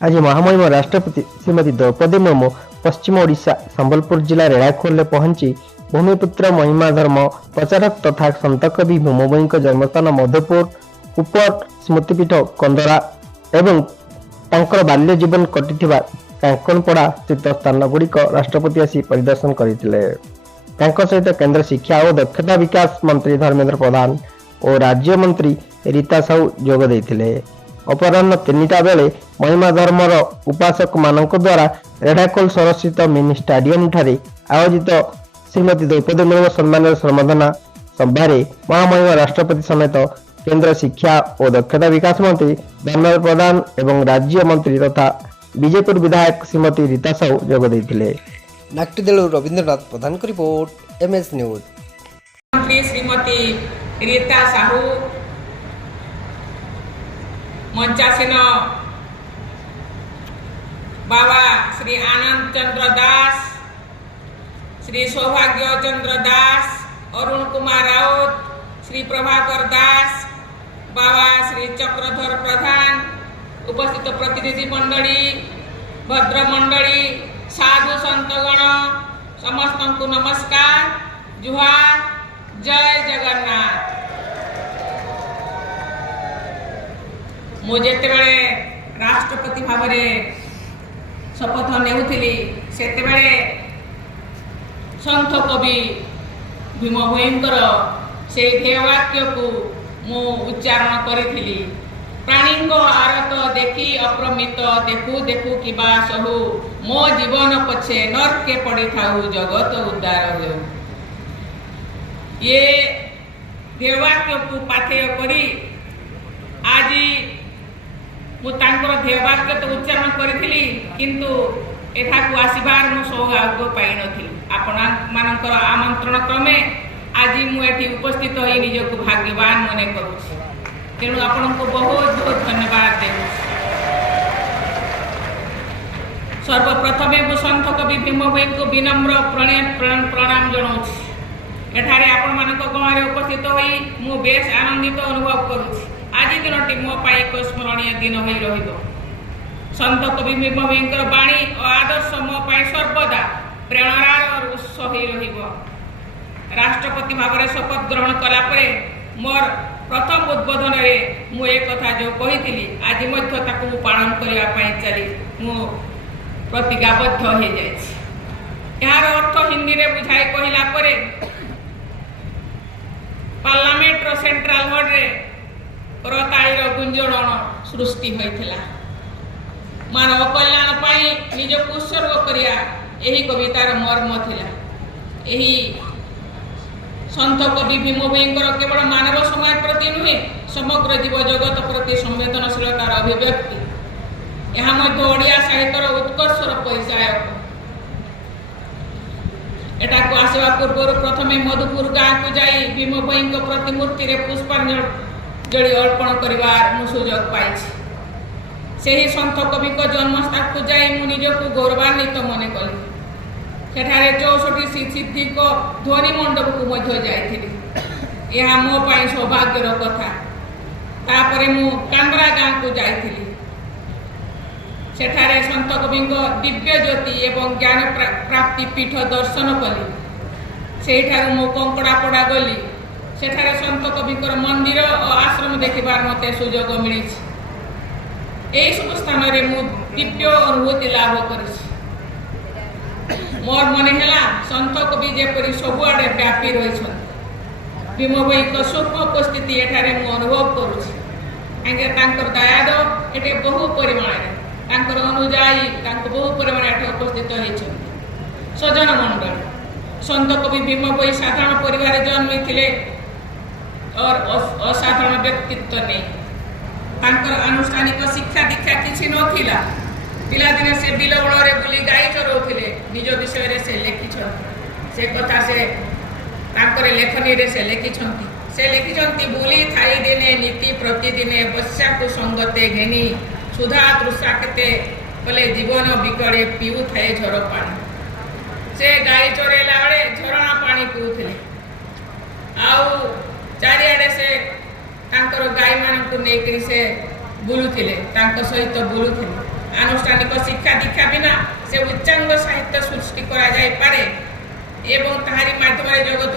आज महामहिम राष्ट्रपति श्रीमती द्रौपदी मुर्मू पश्चिम ओडिशा संबलपुर जिला रेड़ाखोल पहुंची भूमिपुत्र महिमा धर्म प्रचारक तथा संत कवि भीमभोई जन्मस्थान मधुपुर उपट स्मृतिपीठ कंदरा एवं तांकर बाल्य जीवन कटिथिबा कांकणपड़ा स्थित स्थान गुड़िक राष्ट्रपति आसी परिदर्शन करथिले। तांको सहित केंद्र शिक्षा और दक्षता विकास मंत्री धर्मेंद्र प्रधान और राज्य मंत्री रीता साहू जोग देथिले। अपराह्न 3टा बेले महिमा धर्मर उपासक मानक द्वारा रेढ़ाखोल सरस्थित मिनी स्टाडियम ठारे आयोजित श्रीमती द्रौपदी मुर्मू सम्मान सम्बर्धना सभारे महामहिम राष्ट्रपति समेत केंद्र शिक्षा और दक्षता विकास मंत्री धर्मेंद्र प्रधान एवं राज्य मंत्री तथा बीजेपी विधायक श्रीमती रीता साहू जोग देथिले। नाट्यदेलु रवींद्रनाथ प्रधान की रिपोर्ट एमएस न्यूज। मंत्री श्रीमती रीता साहू मंचासीन बाबा श्री आनंद चंद्र दास, श्री सौभाग्य चंद्र दास, अरुण कुमार राउत, श्री प्रभाकर दास, बाबा श्री चक्रधर प्रधान, उपस्थित प्रतिनिधि मंडली, भद्र मंडली, साधु संतगण समस्त को नमस्कार, जुहार, जय जगन्नाथ। मु जेतेबेले राष्ट्रपति भाव में शपथ नेउथिली सेतेबेले संत कवि भीमभोईंकर से ध्येयवाक्य को मु उच्चारण करिथिली। प्राणी आरत देखी अप्रमित देखू देखू किबा सहु मो जीवन पछे नरके पड़ी थाऊ जगत उद्धार हो। ये ध्येयवाक्य को पाथेय करी आज मुझे ध्येयवाक्य तो उच्चारण करी किंतु एठाकू आसबार मु सौभाग्य पाई नथिली। आपण मानकर आमंत्रण क्रमे आज मुझे उपस्थित होई निजको भाग्यवान मने करूछि। तेणु आपण को बहुत बहुत धन्यवाद देउ। सर्वप्रथमे मु संत कवि भीमभोई को विनम्र प्रणाम जनाऊछि। एठारे आपण मानक गणरे उपस्थित होई मु बेस आनंदित अनुभव करूछि। आज दिनटी मो पाई एक स्मरणीय दिन हो रहिबो। संत कवि भीमभोईंकर बाणी और आदर्श मो पाई सर्वदा प्रेरणार और उत्स हो रहिबो। राष्ट्रपति भाव में शपथ ग्रहण कला परे मोर प्रथम उद्बोधन में मु एक कथा जो कही आज मध्य ताकू पालन करने चली मु प्रतिज्ञाबद्ध हो जाइछि। यार अर्थ हिंदी रे बुझाई कहला परे पार्लियामेंट रो सेंट्रल हॉल रे करतालीर गुंजन सृष्टि होइथिला। मानव कल्याण पाई निजको उत्सर्ग करिया एही कवितार मर्म थिला। एही संत कवि भीमभोईंकर केवल मानव समाज प्रति नुहे समग्र जीव जगत प्रति संवेदनशीलतार अभिव्यक्ति यहाँ मध्य ओडिया साहित्यर उत्कर्षर परिचायक। एटाको आसवा पूर्व प्रथमे मधुपुर गाँव को जाई भीमभोई प्रतिमूर्ति रे पुष्पांजलि अर्पण करिवार मु सुजोग पाइछि। सेही संत कवि को जन्मस्थान को जाई मु निजको गौरवान्वित मने कली। सेठारे 64 सिद्धि को ध्वनि मंडप को मध्य जाइथिली। यह मो पाई सौभाग्यर कथा। तापरे मु कांद्रा गाँव को जाइथिली। सेठारे संत कवि दिव्य ज्योति एवं ज्ञान प्राप्ति पीठ दर्शन कली। सेठारे मु कंकड़ापड़ा गली। सेठारे संत कविकर मंदिर और आश्रम देखिबार मते सुजोग मिली। एई सब स्थान रे मु दिव्य अनुभूति लाभ करिछि। मोर मने हेला संत कवि जेपरि सबुआडे व्यापी रहिछन। भीमभोई सूक्ष्म उपस्थिति एठारे मु अनुभव करुछि। आगे तांकर दयाद एटे बहु परिमाण तांकर अनुयायी तांको बहु परिमाण एठे उपस्थित होइछन। सजन मंडल संत कवि भीमभोई साधारण परिवार जन्म थिले और असाधारण व्यक्तित्व नहीं। तांकर आनुष्ठानिक शिक्षा दीक्षा किछि नथिला। पिलादिने से बिलबड़े बुली गाई चरौथिले। निज विषय रे से लिखिछन। से कथा से तांकर लेखनी रे से लिखिछंती। से लिखिछंती बुली थाई दिने नीति प्रतिदिने बस्या को संगते घेनी सुधा तृषा केते बोले जीवन बिकड़े पीऊ थाए झर पानी। से गाई चरेला बेले झरणा पानी पीउथिले। आउ चारिआडे से तांकर गाई मानकु नेकरी से बुलुथिले। तांको सहित बुलुथिले। আনুষ্ঠানিক শিক্ষা দীক্ষা বিনা সে উচ্চাঙ্গ সাহিত্য সৃষ্টি করা যাইপারে এবং তাহারি মাধ্যমে জগৎ